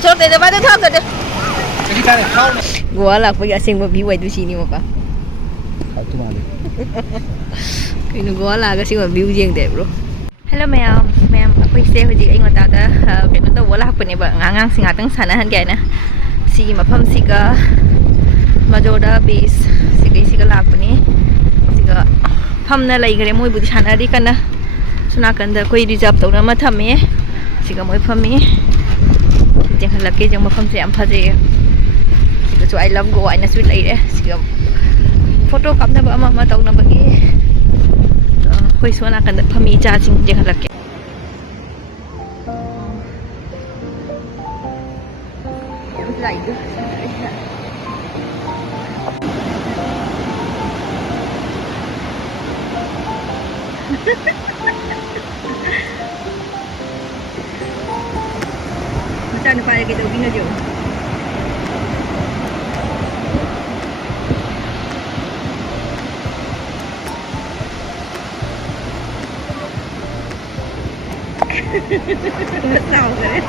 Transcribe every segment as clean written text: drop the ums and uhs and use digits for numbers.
छोड़ते दे बाद थक दे गोवा लाख पे असेंग भी वाई दूसरी नहीं मपा कहीं गोवा लाग सिंग व्यू जेंग दे ब्रो हेलो मैम मैम अखोई से हजी आई मतादा कहीं तो वो लाख पने ngang सिंग आतंग साना हन क्या ना सिगी मफम सिगा Majorda Beach सिगा लाख पने सिगा फम ना लाई करे मोई बुद्धि साना री करना सुना कंदा कोई रिजर्व तो ना मत हमें सिगा मोई फमी जेंग लगे जेंग मफम से हम फजे सिगा जो आई लव गोवा ना स्वीट लाई रे सिगा फोटो कापना बा मा तो ना बगी कोई सुना कंदा फमी चार्जिंग जेंग लगे like macam mana pada kita bina je tahu kan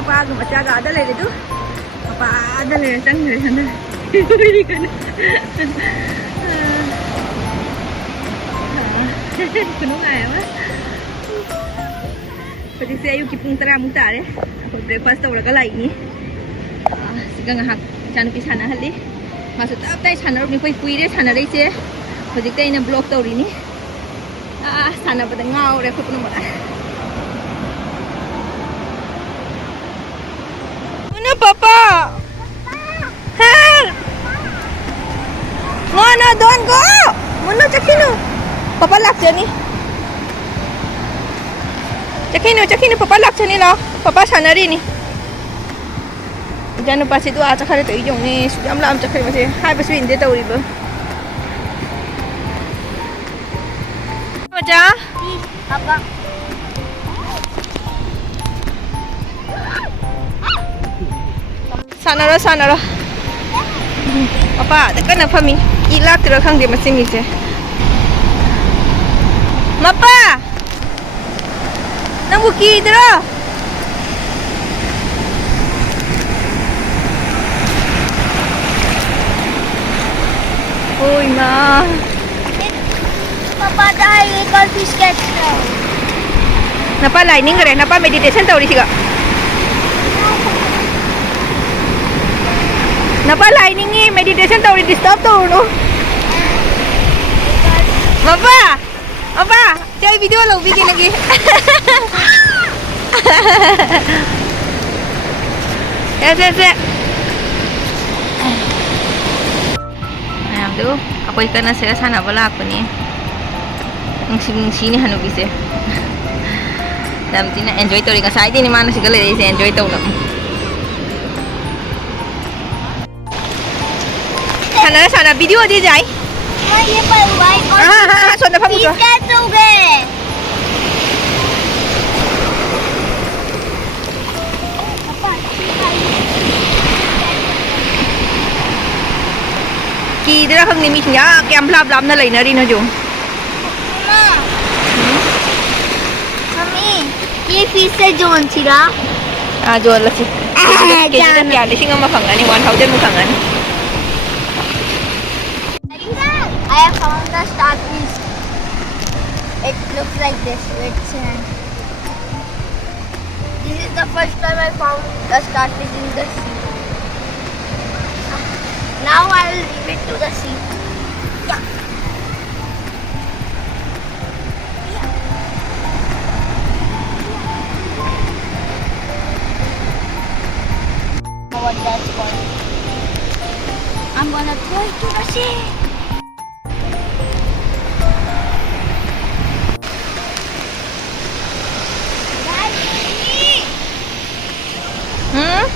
Papa macam agak ada lagi tu. Papa ada lagi sang dari sana. Ini kan. Penuh apa? Seperti saya yuk kipung teramuta deh. Aku breakfast tahu lagi lagi ni. Sekarang hak jangan pergi sana hal ni. Masuk tak tay sana ni kui deh sana deh je. Projek tay ni blog tahu ini. Sana pada ngau deh aku penuh mana. Papa, help! No, don't go! Muna cakino. Papa lock jani. Cakino, Papa lock jani lah. Papa sana ri ni. Jangan lupa situ aja kali tu ijong ni. Sudah malam cakini masih. Hai besu inde tahu ribu. Macam? Apa? Sana. Papa, dekat nak fahami. Ilak terakang dia masih misi. Mapa, nak buki terah. Oi ma. Papa dah ikut fish catch. Napa lining keren? Napa meditation tahu di sini? Napa lining ni meditation tahu di disturb tahu no? Papa, cari video lo bikin lagi. Ya. Nah, tu aku ikan nasi sana bala aku ni. Sini hanu bisa. Dalam sini enjoy tahu dengan saya ni mana segala dia enjoy tahu nak. Sana video dia jai. ये पर white और हाँ सोना पापू तो कैसे हो गए कि इधर हम निमिष या कैम लाभ ना लेना री ना जो मम्मी ये फिश से zone छिरा Jual lah sih. Kita biar di sini mah fangan ni 1000 mu fangan. I have found the starfish. It looks like this with sand. This is the first time I found a starfish in the sea. Now I will leave it to the sea. Yeah. What that's called. I'm gonna throw it to the sea. Hmm?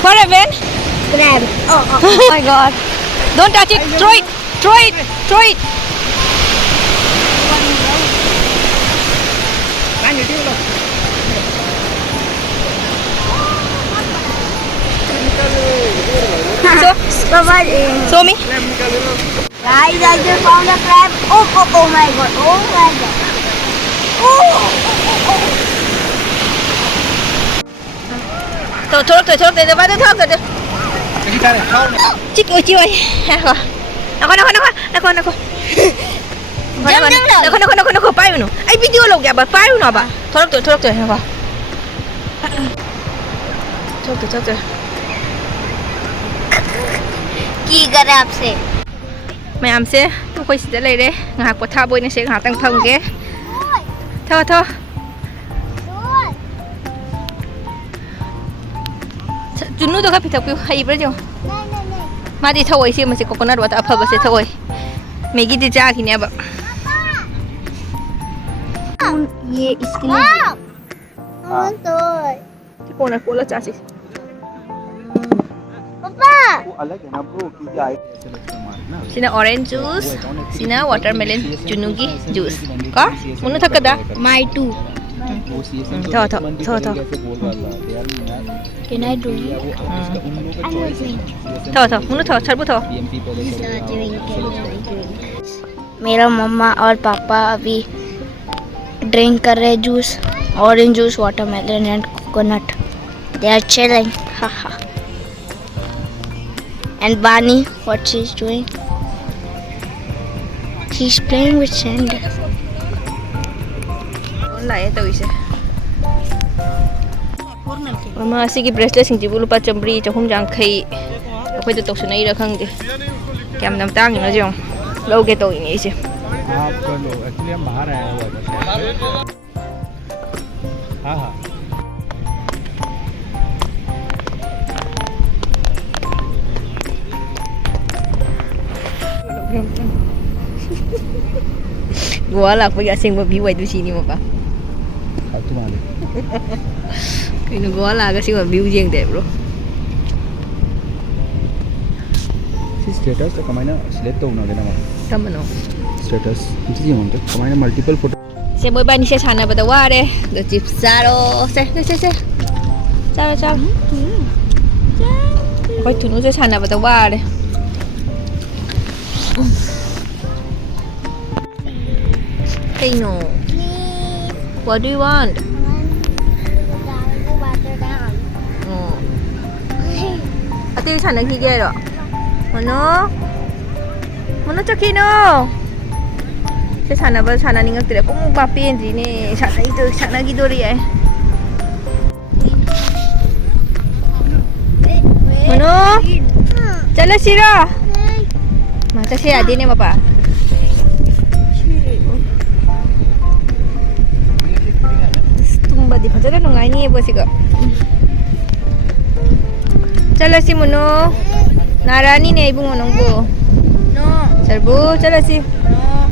What happened? Crab. Oh. Oh my god. Don't touch it. Throw it. Throw it. Throw it. Show me. Guys, I just found a crab. Oh my god. Oh my god. Throw it. Để bắt thóc rồi. Chích ơi chị ơi. Nako. Nako. Pai mo. Ay video lo kaya ba? Pai mo ba? Thorok to nako. Thorok. की करे आपसे Mày làm xe, tôi quay sẽ lấy đấy. Ngạc của thao bôi này sẽ ngạc tăng phong ghé. Thôi. Junnu to ka pita ku hay bro jo. Ma di thawai se ma se coconut water apha ba se thawai. Maggie di cha ki ne ba. ये इसके लिए तो Cola cha si. पापा वो अलग है ना bro क्योंकि आई ऐसे लगता है मारना Sina orange juice, sina watermelon junnu ki juice. Ka? Munu thakada? माई टू वो सीएसएम Tho. कैसे बोल रहा था यार यार कैन आई डू वो इसका उन लोगों का चॉइस है Tho. Munu tho, charbu tho. पीएमपी पहले मेरा मम्मा और पापा अभी ड्रिंक कर रहे juice orange juice watermelon and coconut they are chilling हाहा and Bani what she is doing she is playing with sand Lai tau ise. Mama asigi bracelet sing jibu lupa chambri chahum jangkhai. Akhoi to toksuna ira khangde. Kyam nam tang na jong. Lau ge to ini ise. आप कर लो actually हम बाहर आए हुआ था हाँ Gua lah pergi asing berbiwai tu sini apa. अब तुम्हारे Kena gua lah kasi berbiu jeng deh bro. Status तो कमाइना सिलेक्ट तो होना देना Sama no. स्टेटस किसी होने तो कमाइना multiple photo Se boy bani se sana pada ware. Do chip saro. Se. Saro. Koi tunu se sana pada ware. Hey no. What do you want? Oh. Ati sana ki gero. Mana cakino? Saya sana ningat tidak. Kau mau papi yang ni sana gitu dia. Mana? Jalan sira. Mata saya ada ni apa? Tumba di pasal nungai ni apa sih kak? 잘라시 문어 나란히네 이bungo 농부 No. 잘부 잘라시 No.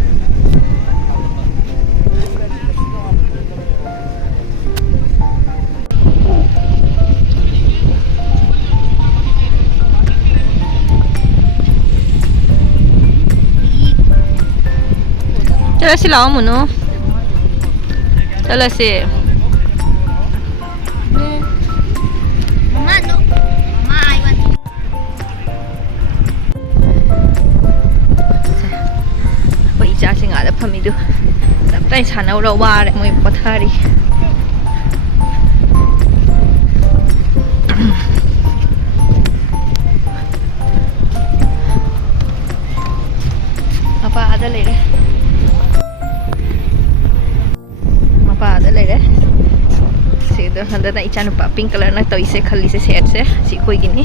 잘라시 라오 문어 잘라시 Mama, no. Mama, I want to. Vậy cha sẽ ngã đập mình được đập tay chán đâu đâu ba đấy mới có thà đi apa ada lagi deh apa ada lagi deh sih itu hendak nak ikan apa pink color nak tahu isi kali se set se si koi gini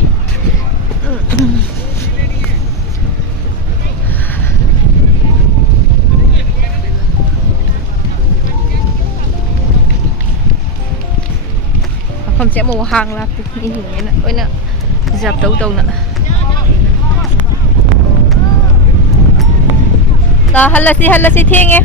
không sẽ màu hàng là như thế này ôi nè dạp đấu đầu nè đó hả là gì thiên em